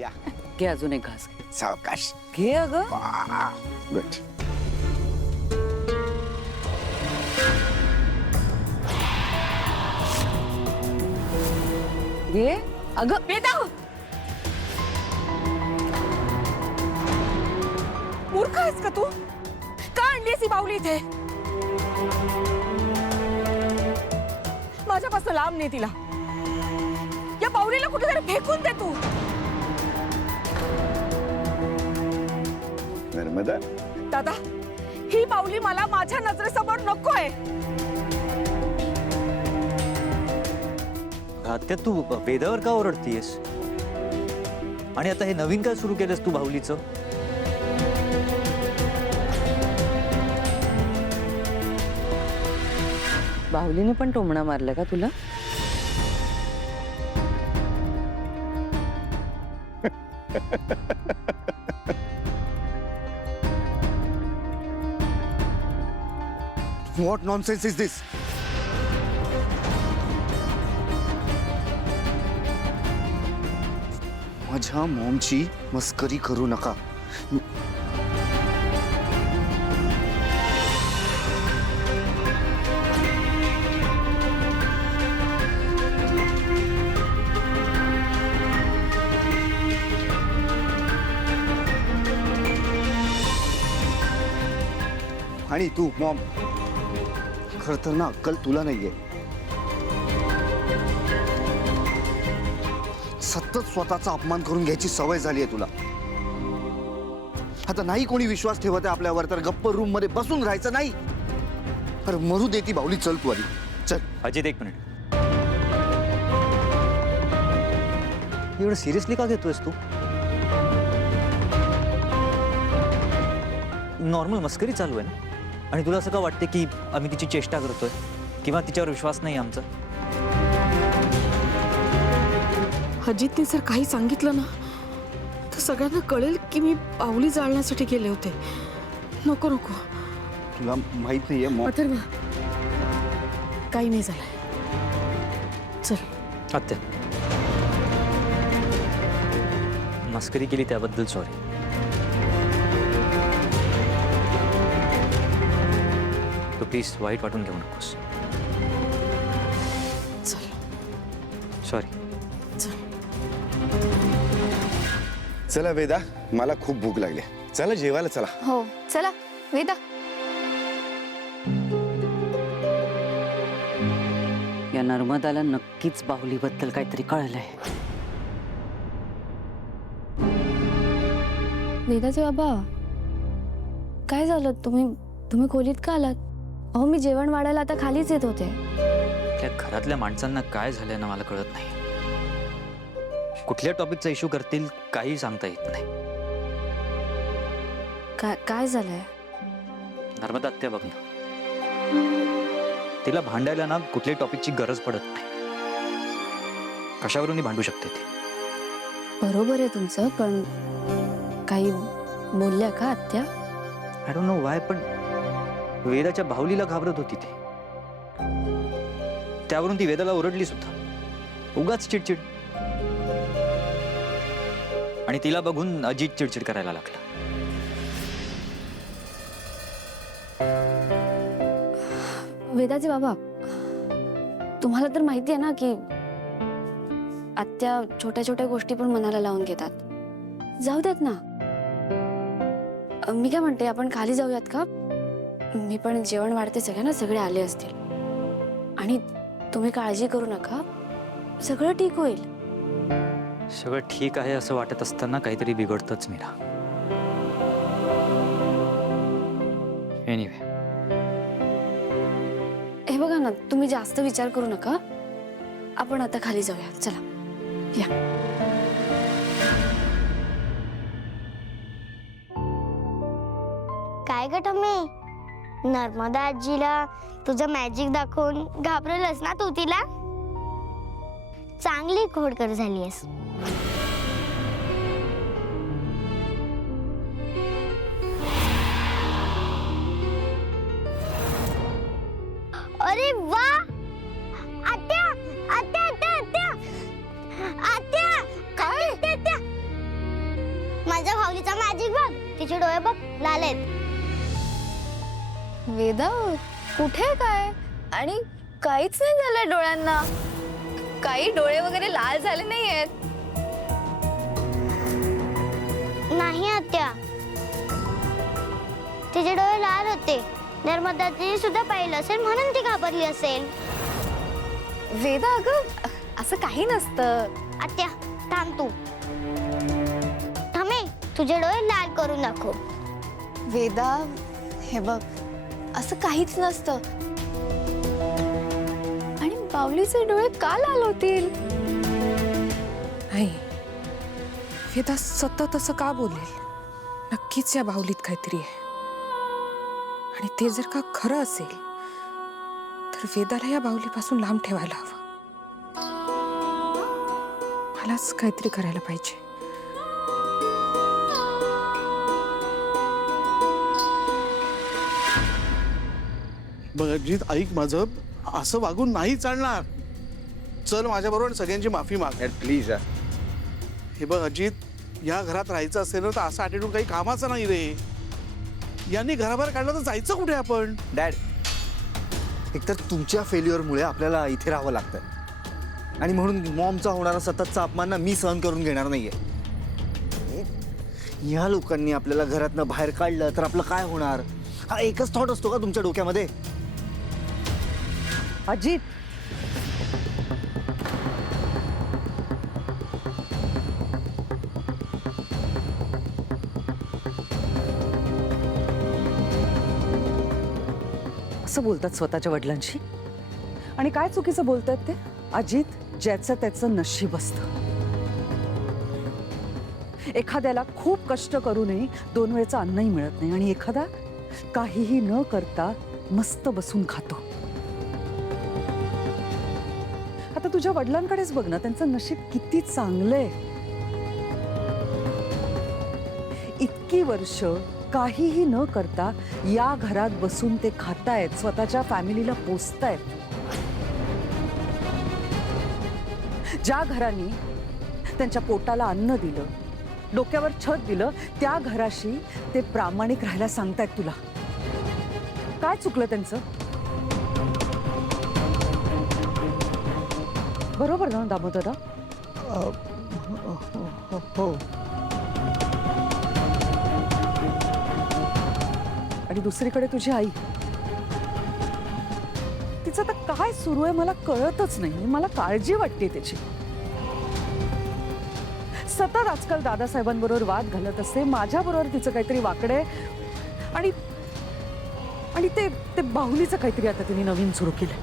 या घे अजून एक घास सावकाश. घे अगं. गुड. घे अगं. वेदा, मूर्ख आहेस का तू? का आणलीस ही बाहुली इथे? माझ्यापासून लांब नाही तिला. या बाहुलीला कुठेतरी फेकून दे तू. नर्मदा, दादा, ही बाहुली मला माझ्या नजरेसमोर नको आहे. आत्या तू वेदावर का ओरडतीयस? आणि आता हे नवीन काय सुरू केलंस तू बाहुलीचं? बाहुलीने पण टोमणा मारला का तुला? what nonsense is this? माझ्या मॉमची मस्करी करू नका. आणि तू मॉम, खर तर ना अक्कल तुला नाहीये. सतत स्वतःचा अपमान करून घ्यायची सवय झाली आहे तुला. आता नाही कोणी विश्वास ठेवत आहे आपल्यावर तर गप्प रूम मध्ये बसून राहायचं नाही. अरे मरू दे ती बाहुली. चल तू आधी चल. अजित एक मिनिट, एवढं सिरियसली का घेतोयस तू? नॉर्मल मस्करी चालू आहे ना. आणि तुला असं का वाटते की आम्ही तिची चेष्टा करतोय किंवा तिच्यावर विश्वास नाही आमचा? अजितने जर काही सांगितलं ना तर सगळ्यांना कळेल की मी बाहुली जाळण्यासाठी गेले होते. नको नको. तुला माहित नाहीये मॉम. अथर्व, काही नाही झालंय. चल. आत्या, मस्करी केली त्याबद्दल सॉरी. तू प्लीज वाईट वाटून घेऊ नकोस. चल. सॉरी. चला वेदा, मला खूप भूक लागली. चला जेवायला चला. हो चला वेदा. या नर्मदाला नक्कीच बाहुलीबद्दल काहीतरी कळलंय. वेदाचे बाबा, काय झालं? तुम्ही खोलीत का आलात? अहो मी जेवण वाढायला आता खालीच येत होते. त्या घरातल्या माणसांना काय झालंय ना मला कळत नाही. कुठल्या टॉपिकचा इश्यू करतील काही सांगता येत नाही. काय झालंय? नर्मदा आत्या बघ ना, तिला भांडायला ना कुठल्याही टॉपिकची गरज पडत नाही. कशावरूनही भांडू शकते ती. बरोबर आहे तुमचं, पण काही बोलल्या का आत्या? आय डोंट नो वाय, पण वेदाच्या बाहुलीला घाबरत होती ती. त्यावरून ती वेदाला ओरडली सुद्धा. उगाच चिडचिड. आणि तिला बघून अजित चिडचिड करायला लागला. वेदाचे बाबा, तुम्हाला तर माहिती आहे ना की आत्या छोट्या छोट्या गोष्टी पण मनाला लावून घेतात. जाऊ देत ना. मी काय म्हणते, आपण खाली जाऊयात का? मी पण जेवण वाढते सगळ्यांना, सगळे आले असतील. आणि तुम्ही काळजी करू नका, सगळं ठीक होईल. सगळं ठीक आहे असं वाटत असताना काहीतरी बिघडतंच मीरा. एनिवे, हे बघा ना, तुम्ही जास्त विचार करू नका. आपण आता खाली जाऊया. चला या. काय ग टम्मी, नर्मदा आजीला तुझं मॅजिक दाखवून घाबरलंस ना तू तिला? चांगली खोडकर झालीयस. अरे वा, आत्या आत्या आत्या आत्या आत्या, काय आत्या आत्या माझ्या भाऊलीचा मॅजिक बघ, तिचे डोळे बघ लाल आहेत. वेदा कुठे काय? आणि काहीच नाही झालंय डोळ्यांना. काही डोळे वगैरे लाल झाले नाहीयेत. नाही आत्या, तिचे डोळे लाल होते. नर्मदाजी सुद्धा पाहिलं असेल म्हणून ती घाबरली असेल. वेदा अगं असं काही नसतं. आत्या थांब तू. थांबे, तुझे डोळे लाल करून दाखव. वेदा हे बघ असं काहीच नसतं. आणि बावलीचे डोळे का लाल होतील? नाही, वेदा सतत असं का बोलेल? नक्कीच या बाहुलीत काहीतरी आहे. आणि ते जर का खरं असेल तर वेदाला या बाहुलीपासून लांब ठेवायला हवं. मलाच काहीतरी करायला पाहिजे. बघ अजित, ऐक माझं, असं वागून नाही चालणार. चल माझ्याबरोबर सगळ्यांची माफी माग. प्लीज. हे बघ अजित, या घरात राहायचं असेल ना तर असं ॲटिट्यूड काही कामाचं नाही रे. यांनी घराबाहेर काढलं तर जायचं कुठे आपण? डॅड, एकतर तुमच्या फेल्युअरमुळे आपल्याला इथे राहावं लागतं आणि म्हणून मॉमचा होणारा सततचा अपमान ना मी सहन करून घेणार नाहीये. या लोकांनी आपल्याला घरातनं बाहेर काढलं तर आपलं काय होणार? हा एकच थॉट असतो का तुमच्या डोक्यामध्ये? अजित, असं बोलतात स्वतःच्या वडिलांशी? आणि काय चुकीचं बोलतात ते? अजित, ज्याचं त्याचं नशीब असतं. एखाद्याला खूप कष्ट करूनही 2 वेळचं अन्नही मिळत नाही आणि एखादा काहीही न करता मस्त बसून खातो. आता तुझ्या वडिलांकडेच बघ ना, त्यांचं नशीब किती चांगलंय. इतकी वर्ष काहीही न करता या घरात बसून ते खातायत, स्वतःच्या फॅमिलीला पोसतायत. ज्या घरांनी त्यांच्या पोटाला अन्न दिलं, डोक्यावर छत दिलं, त्या घराशी ते प्रामाणिक राहायला सांगतायत तुला. काय चुकलं त्यांचं? बरोबर ना दामोदरा? हो. आणि दुसरीकडे तुझी आई, तिचं आता काय सुरू आहे मला कळतच नाही. मला काळजी वाटते त्याची. सतत आजकाल दादासाहेबांबरोबर वाद घालत असते, माझ्याबरोबर तिचं काहीतरी वाकडे. आणि ते बाहुलीचं काहीतरी आता तिने नवीन सुरू केलं.